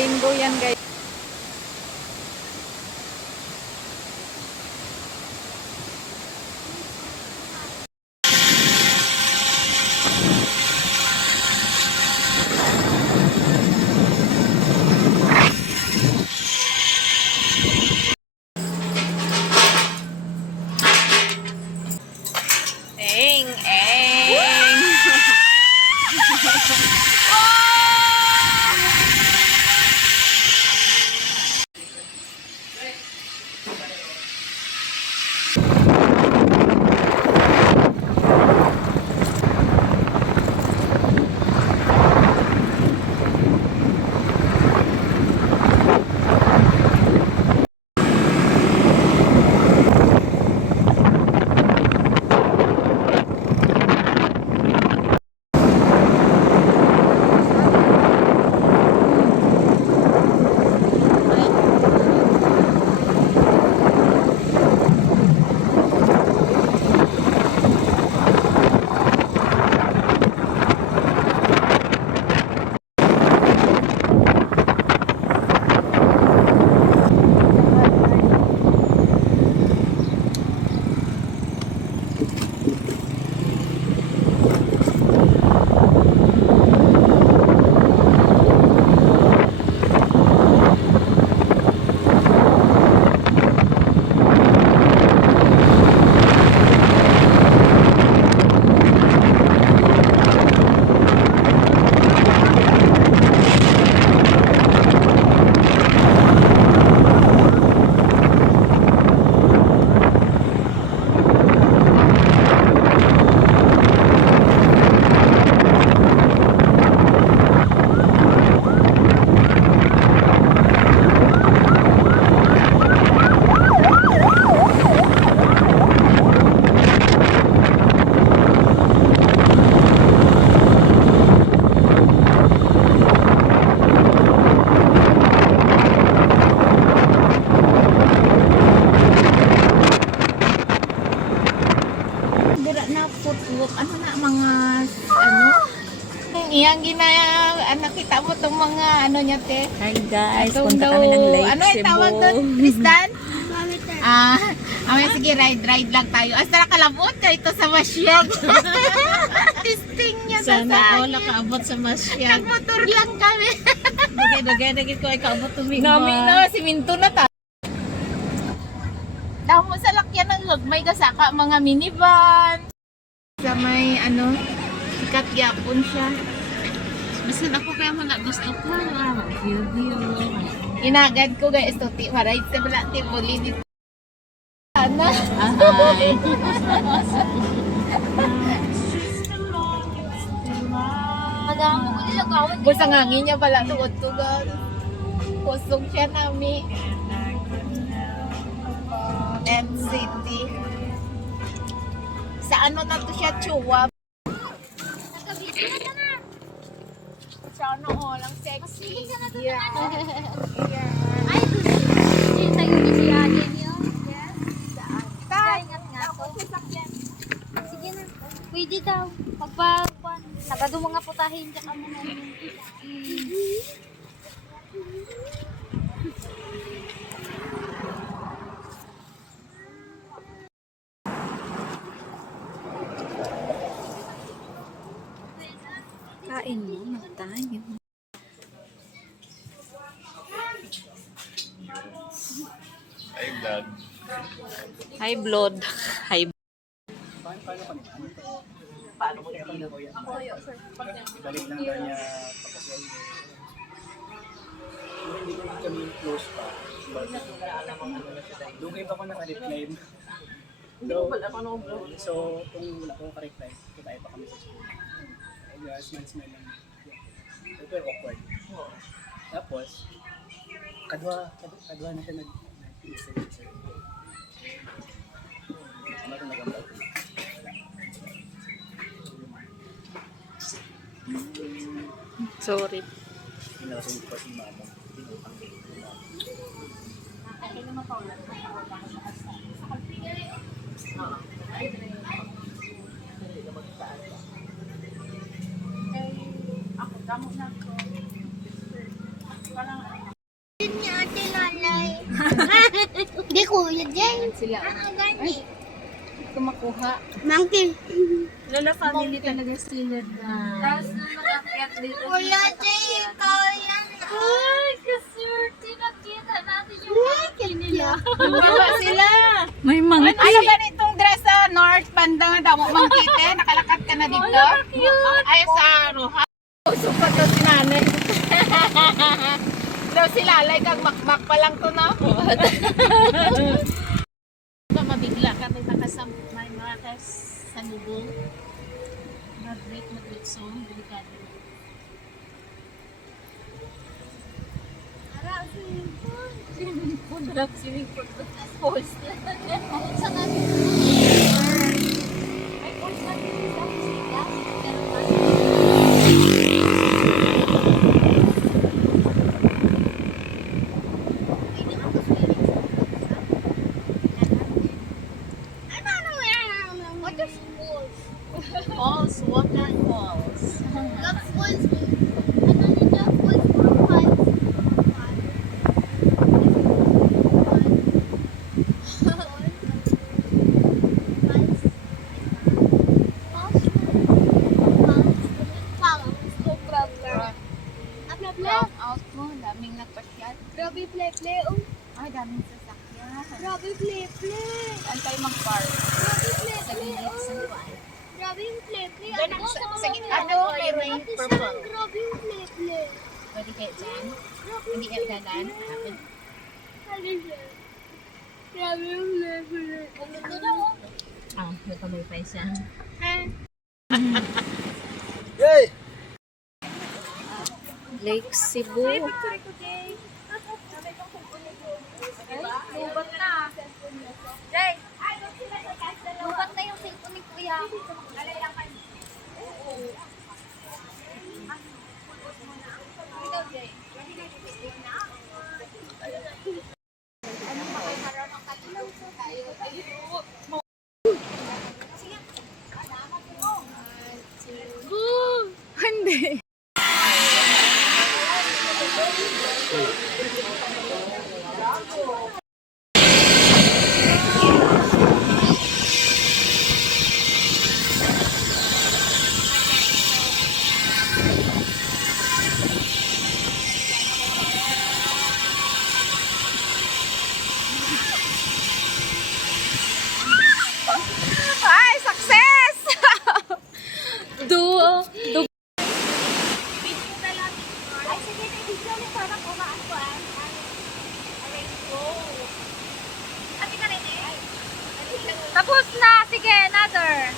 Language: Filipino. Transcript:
rainbow yan, guys. Eng, eng. Ano na mga iyang nakita mo tong mga ano niya te. Hi guys, Itong punta daw, kami ng Lake ano yung tawag doon, Tristan? Sige, ride lang tayo. Hasta nakalabot ka ito sa masyag. Testing niya sa Sana all nakaabot sa masyag. Nagmotor lang kami. Dagay ko ay kaabot tumigba. Nami na, siminto na ta. Daw mo sa lakyan ng lugmay kasaka mga minivan. Sa may sikat yapon siya. Basta ako kaya mo na gusto ko. View. Inagad ko guys, tuti maray sa bala tibuli dito. Ana. Ahay. Madamo ko nila gawin. Busa ngangin niya pala tuod to guys. Kusog siya nami. MCT. Sa ano na to siya, Chua? Sana all ang sexy. Yeah. Ay, hindi tayo ni si Aden yun. Yes. Ingat nga ako. Sige na. Pwede daw. Pagpakuan. Nagado mga putahin dyan ka muna. Kain mo na tayo. High blood. High blood. Paano mo tingin ko yan? Balik lang daw niya pagkasal. Hindi ko kami close pa. Doon kayo pa ako naka-recline. So, kung wala ko naka-recline, tayo pa kami sa school. Ay, smile lang. Super awkward. Tapos, kadwa na siya nag-isip. Ano ito nagambal? Sorry. Pinarasin ko si mama. Ako, gamot na ko. Parang Hindi, Kuya Jay. Sila. Ay, ito makuha. Monkey. Lola family talaga sila na. Tapos nung nakakyat dito. Kuya Jay, ikaw yan. Ay, kaswerte. Nakita natin yung monkey nila. Baba sila. May mga Ano ganitong dress sa North Banda nga daw mo mangkite? Nakalakat ka na dito? Ay, sa Roha. Usok pa to si nanay. Daw si Lalay kang makmak pa lang to na. mabigla ka may mga kasanubong. Mag-break song, delikado. Harap swimming pool. Sports. Sa natin. May sports natin sa musika. Falls, water falls. Love falls. Ano nila falls for five. Round out mo, daming nagpasyal. Grabe play oh. Ay, daming sasakyan. Grabe play. Saan tayo mag-park? Grabe play Sa gilid oh. sa luan. Grabe yung play. Doon ang sa gitna Ano, na may may Ate purple. Sharon, grabe yung play. Pwede kayo dyan. Grabe Hindi yung kayo dalan. Grabe yung play. Ang ganda na oh. Ah, may kamay pa isa. Yay! Lake Cebu. Lubat na. Jay! Lubat na yung cellphone ni Kuya. Ikaw, Jay. Hindi. Ay, success! Ay, sige, video ni para kumaan ko ang rainbow. Ate ka rin eh. Tapos na! Sige, another!